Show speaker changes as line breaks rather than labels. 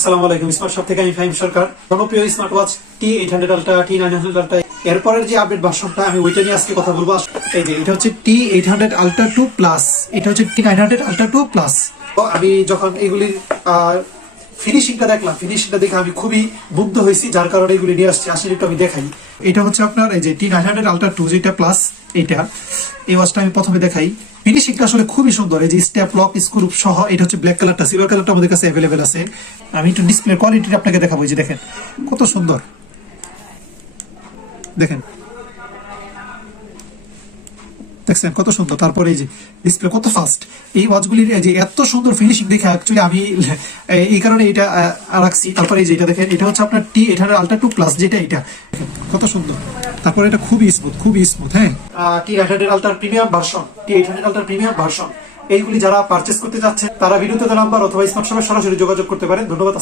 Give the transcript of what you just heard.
আসসালামু আলাইকুম, smart shop থেকে আমি ফাহিম সরকার। জনপ্রিয় smart watch T eight hundred ultra, T nine hundred ultra. এরপরের যে আপডেট ভার্সনটা আমি ওইটা নিয়ে আজকে কথা বলব। এই যে, এটা হচ্ছে T eight hundred ultra two plus. এটা হচ্ছে T nine hundred ultra two plus. আমি যখন এগুলির ফিনিশিংটা দেখলাম ফিনিশিংটা দেখে আমি খুবই মুগ্ধ হয়েছি, যার কারণে এগুলি নিয়ে আসছি। আসলে একটু আমি দেখাই। এটা হচ্ছে আপনার এই যে T nine hundred ultra two যেটা প্লাস এইটা। এই ওয়াচটা আমি প্রথমে দেখাই। ফিনিশিংটা আসলে খুবই সুন্দর। এই যে স্টেপ লক স্ক্রু সহ, এটা হচ্ছে ব্ল্যাক কালারটা সিলভার কালারটা আমাদের কাছে অ্যাভেলেবেল আছে। আমি একটু ডিসপ্লে কোয়ালিটিটা আপনাকে দেখাবো যে দেখেন। কত সুন্দর। দেখেন। দেখছেন, কত সুন্দর। তারপরে এই যে ডিসপ্লে কত ফাস্ট এই ওয়াচগুলির যে এত সুন্দর ফিনিশিং দেখে অ্যাকচুয়ালি আমি, এই কারণে এটা রাখছি। তারপরে এই যে এটা দেখেন, এটা হচ্ছে আপনার টি এটার আলট্রা টু প্লাস যেটা এটা। কত সুন্দর। তারপরে এটা খুবই স্মুথ খুবই স্মুথ হ্যাঁ। T eight hundred আলট্রার premium version T eight hundred আলট্রার premium version এইগুলি যারা পারচেস করতে যাচ্ছে তারা ভিডিওতে নাম্বার অথবা স্মার্ট সরাসরি যোগাযোগ করতে পারেন। ধন্যবাদ